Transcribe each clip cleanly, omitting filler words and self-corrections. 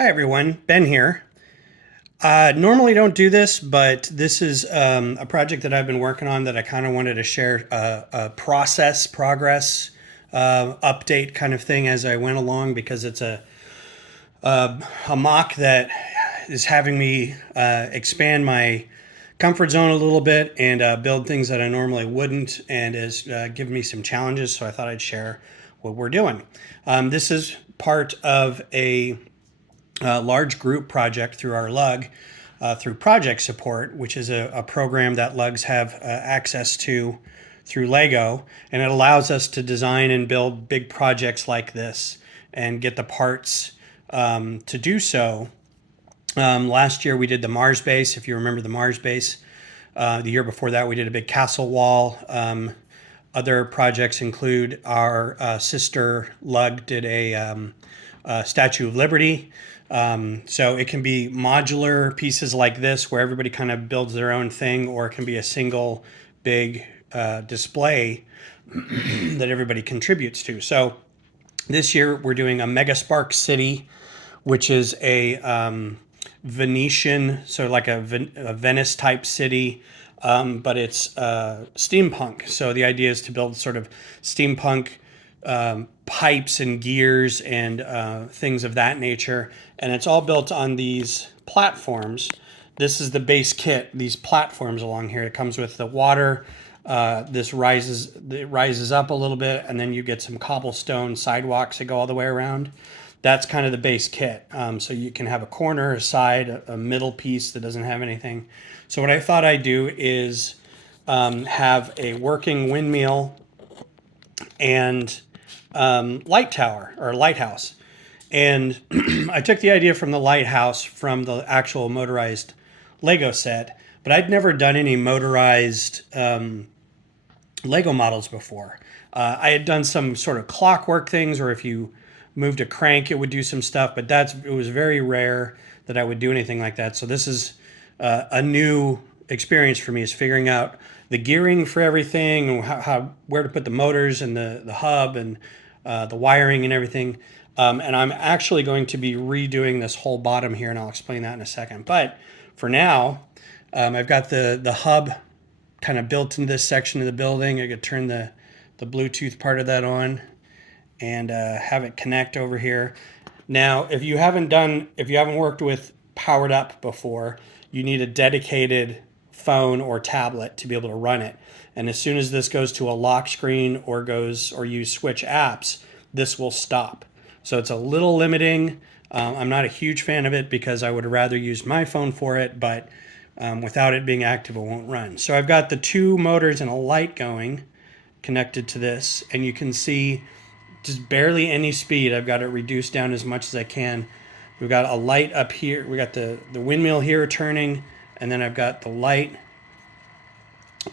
Hi everyone, Ben here. Normally don't do this, but this is a project that I've been working on that I kind of wanted to share a progress update kind of thing as I went along because it's a mock that is having me expand my comfort zone a little bit and build things that I normally wouldn't, and is giving me some challenges. So I thought I'd share what we're doing. This is part of a large group project through our LUG, through project support, which is a program that LUGs have access to through Lego. And it allows us to design and build big projects like this and get the parts to do so. Last year we did the Mars base, if you remember the Mars base. The year before that we did a big castle wall. Other projects include our sister LUG did a Statue of Liberty. So it can be modular pieces like this where everybody kind of builds their own thing, or it can be a single big display that everybody contributes to. So this year we're doing a Megaspark city, which is a Venetian, so like a Venice type city, but it's steampunk. So the idea is to build sort of steampunk pipes and gears and things of that nature. And it's all built on these platforms. This is the base kit, these platforms along here. It comes with the water. It rises up a little bit, and then you get some cobblestone sidewalks that go all the way around. That's kind of the base kit. So you can have a corner, a side, a middle piece that doesn't have anything. So what I thought I'd do is have a working windmill and light tower or lighthouse. And I took the idea from the lighthouse from the actual motorized Lego set, but I'd never done any motorized Lego models before. I had done some sort of clockwork things, or if you moved a crank, it would do some stuff, but it was very rare that I would do anything like that. So this is a new experience for me, is figuring out the gearing for everything, where to put the motors and the hub and the wiring and everything. And I'm actually going to be redoing this whole bottom here, and I'll explain that in a second. But for now, I've got the hub kind of built into this section of the building. I could turn the Bluetooth part of that on and have it connect over here. Now, if you haven't worked with Powered Up before, you need a dedicated phone or tablet to be able to run it. And as soon as this goes to a lock screen or you switch apps, this will stop. So it's a little limiting. I'm not a huge fan of it because I would rather use my phone for it, but without it being active, it won't run. So I've got the two motors and a light going connected to this, and you can see just barely any speed. I've got it reduced down as much as I can. We've got a light up here. We got the windmill here turning, and then I've got the light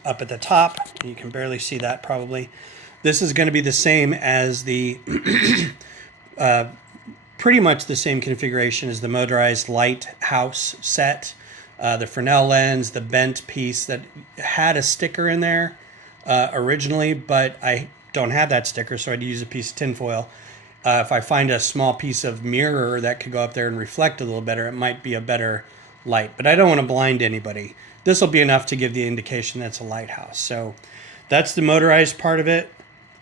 up at the top. You can barely see that probably. This is going to be the same as the pretty much the same configuration as the motorized lighthouse set. The Fresnel lens, the bent piece that had a sticker in there originally, but I don't have that sticker, so I'd use a piece of tinfoil. If I find a small piece of mirror that could go up there and reflect a little better, it might be a better light. But I don't want to blind anybody. This will be enough to give the indication that's a lighthouse. So that's the motorized part of it.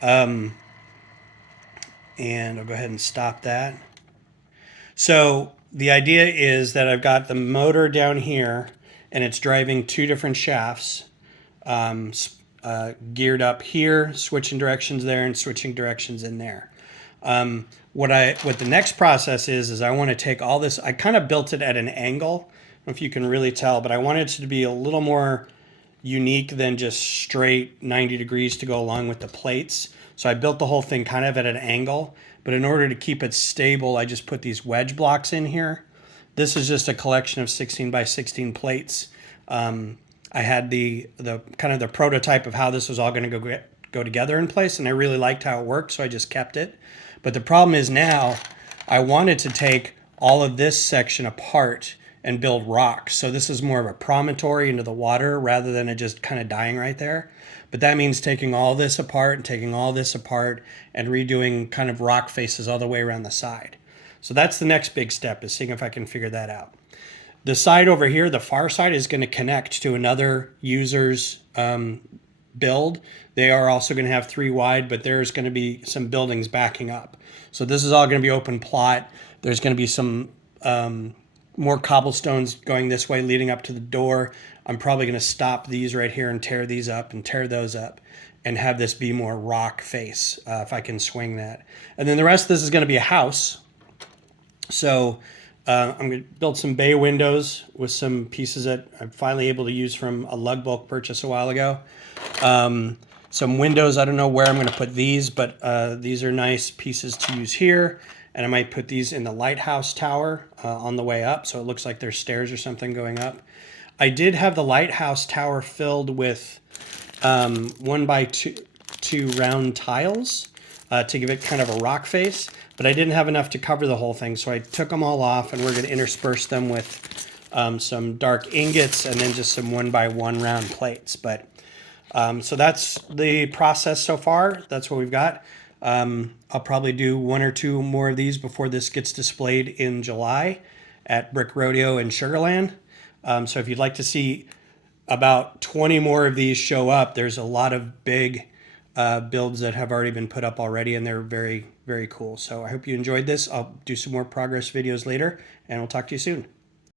And I'll go ahead and stop that. So the idea is that I've got the motor down here, and it's driving two different shafts, geared up here, switching directions there, and switching directions in there. What the next process is I want to take all this. I kind of built it at an angle. I don't know if you can really tell, but I want it to be a little more unique than just straight 90 degrees to go along with the plates. So I built the whole thing kind of at an angle, but in order to keep it stable, I just put these wedge blocks in here. This is just a collection of 16 by 16 plates. I had the kind of the prototype of how this was all going to go together in place, and I really liked how it worked, so I just kept it. But the problem is now I wanted to take all of this section apart and build rocks. So this is more of a promontory into the water rather than it just kind of dying right there. But that means taking all this apart and taking all this apart and redoing kind of rock faces all the way around the side. So that's the next big step, is seeing if I can figure that out. The side over here, the far side, is going to connect to another user's build. They are also going to have 3 wide, but there's going to be some buildings backing up. So this is all going to be open plot. There's going to be some more cobblestones going this way leading up to the door. I'm probably going to stop these right here and tear these up and tear those up and have this be more rock face, if I can swing that. And then the rest of this is going to be a house. So I'm going to build some bay windows with some pieces that I'm finally able to use from a lug bulk purchase a while ago. Some windows, I don't know where I'm going to put these, but these are nice pieces to use here. And I might put these in the lighthouse tower on the way up, so it looks like there's stairs or something going up. I did have the lighthouse tower filled with 1x2 round tiles to give it kind of a rock face, but I didn't have enough to cover the whole thing, so I took them all off, and we're going to intersperse them with some dark ingots and then just some 1x1 round plates. But so that's the process so far. That's what we've got. I'll probably do 1 or 2 more of these before this gets displayed in July at Brick Rodeo in Sugarland. So if you'd like to see about 20 more of these show up, there's a lot of big builds that have already been put up already, and they're very, very cool. So I hope you enjoyed this. I'll do some more progress videos later, and we'll talk to you soon.